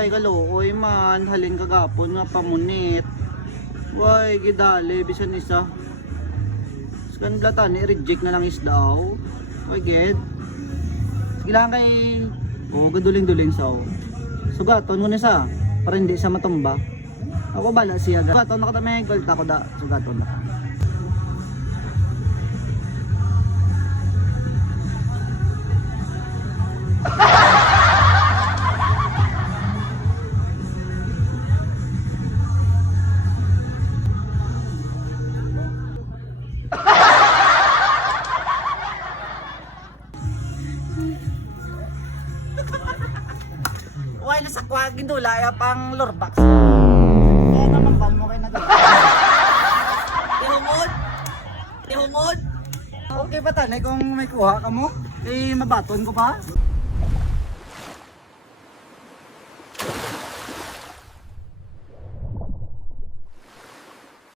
Ay, kaluoy man. Halin kagapon nga pamunit. Way, gidali. Bisan isa. Skan blatan, i-reject na lang isdaw. Ay, get. Sige lang kay... gaduling-duling sa sugaton mo na sa. Para hindi siya matumba. Ako bala siya. Sugaton na ka tamay. Galta ko da. Sugaton na. Uy, nasa kwagin dula, ya pang lorbax. Kaya naman ba mo kayo na dito? Ihumod? Ihumod? Okay ba tanay kung may kuha ka mo? Eh, mabaton ko pa?